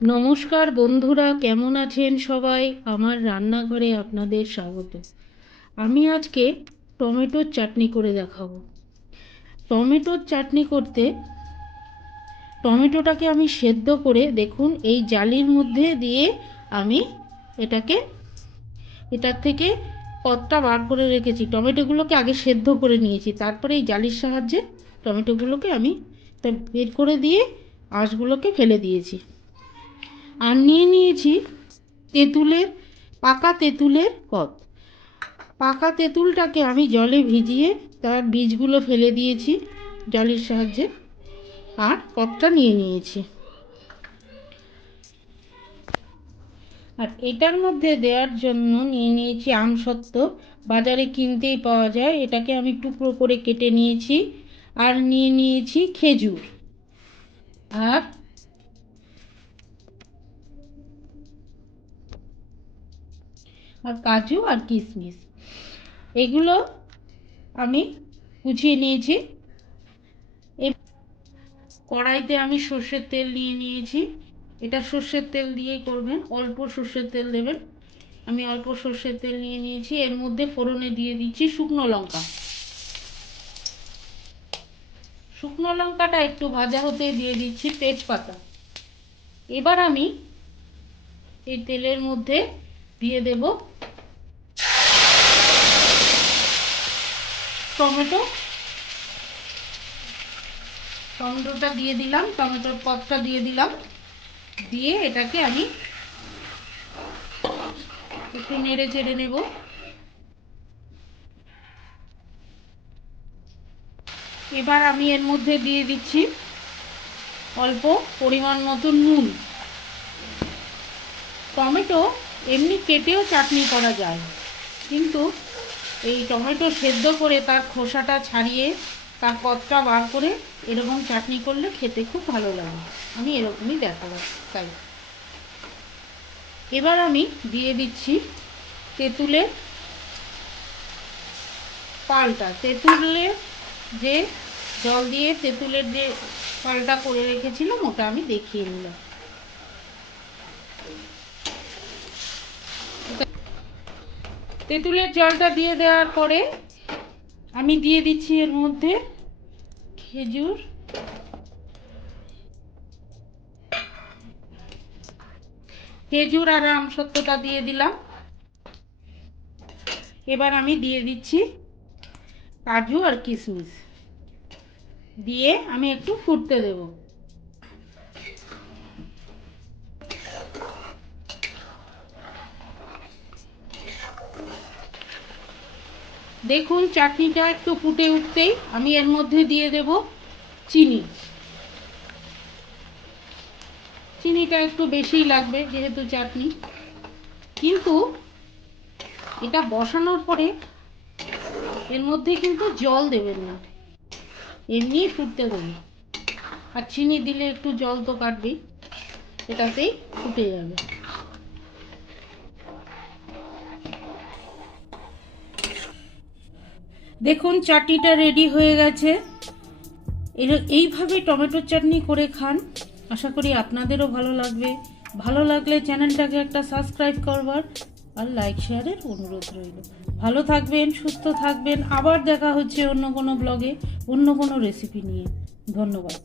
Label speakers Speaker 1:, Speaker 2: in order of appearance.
Speaker 1: নমস্কার বন্ধুরা, কেমন আছেন সবাই? আমার রান্নাঘরে আপনাদের স্বাগত। আমি আজকে টমেটোর চাটনি করে দেখাবো। টমেটোর চাটনি করতে টমেটোটাকে আমি সেদ্ধ করে, দেখুন, এই জালির মধ্যে দিয়ে আমি এটাকে, এটার থেকে কতটা বার করে রেখেছি। টমেটোগুলোকে আগে সেদ্ধ করে নিয়েছি। তারপরে এই জালির সাহায্যে টমেটোগুলোকে আমি বের করে দিয়ে আঁশগুলোকে ফেলে দিয়েছি। আর নিয়ে নিয়েছি তেঁতুলের, পাকা তেঁতুলের কত পাকা তেঁতুলটাকে আমি জলে ভিজিয়ে তার বীজগুলো ফেলে দিয়েছি জলের সাহায্যে আর কতটা নিয়ে নিয়েছি। আর এটার মধ্যে দেওয়ার জন্য নিয়ে নিয়েছি আমসত্ত্ব বাজারে কিনতেই পাওয়া যায়। এটাকে আমি টুকরো করে কেটে নিয়েছি। আর নিয়ে নিয়েছি খেজুর। আর আর কাজু আর কিশমিশ এগুলো আমি কুচিয়ে নিয়েছি। কড়াইতে আমি সর্ষের তেল নিয়ে নিয়েছি। এটা সর্ষের তেল দিয়েই করবেন। অল্প সর্ষের তেল দেবেন। আমি অল্প সর্ষের তেল নিয়ে নিয়েছি। এর মধ্যে ফোড়নে দিয়ে দিচ্ছি শুকনো লঙ্কা। শুকনো লঙ্কাটা একটু ভাজা হতে দিয়ে দিচ্ছি তেজপাতা। এবার আমি এই তেলের মধ্যে দিয়ে দেব টমেটো। টমেটোটা দিয়ে দিলাম, টমেটোর পথটা দিয়ে দিলাম। দিয়ে এটাকে আমি একটু নেড়ে চেড়ে নেব। এবার আমি এর মধ্যে দিয়ে দিচ্ছি অল্প পরিমাণ মতো নুন। টমেটো এমনি কেটেও চাটনি করা যায়, কিন্তু এই টমেটো সেদ্ধ করে তার খোসাটা ছাড়িয়ে তার পথটা বার করে এরকম চাটনি করলে খেতে খুব ভালো লাগে। আমি এরকমই দেখাবো তাই। এবার আমি দিয়ে দিচ্ছি তেঁতুলের পালটা। তেঁতুলের যে জল দিয়ে তেঁতুলের যে পালটা করে রেখেছিলাম, ওটা আমি দেখিয়ে নিলাম। তেঁতুলের জলটা দিয়ে দেওয়ার পরে আমি দিয়ে দিচ্ছি এর মধ্যে খেজুর। খেজুর আর আমসত্ত্বটা দিয়ে দিলাম। এবার আমি দিয়ে দিচ্ছি কাজু আর কিশমিশ দিয়ে আমি একটু ফুটতে দেবো। দেখুন, চাটনিটা একটু ফুটে উঠতেই আমি এর মধ্যে দিয়ে দেব চিনি। চিনিটা একটু বেশিই লাগবে যেহেতু চাটনি। কিন্তু এটা বসানোর পরে এর মধ্যে কিন্তু জল দেবেন না। এমনি ফুটতে দেবেন আর চিনি দিলে একটু জল তো কাটবেই, এটাতেই ফুটে যাবে। দেখুন, চাটনিটা রেডি হয়ে গেছে। এইভাবে টমেটোর চাটনি করে খান। আশা করি আপনাদেরও ভালো লাগবে। ভালো লাগলে চ্যানেলটাকে একটা সাবস্ক্রাইব করবার আর লাইক শেয়ারের অনুরোধ রইল। ভালো থাকবেন, সুস্থ থাকবেন। আবার দেখা হচ্ছে অন্য কোনো ব্লগে অন্য কোনো রেসিপি নিয়ে। ধন্যবাদ।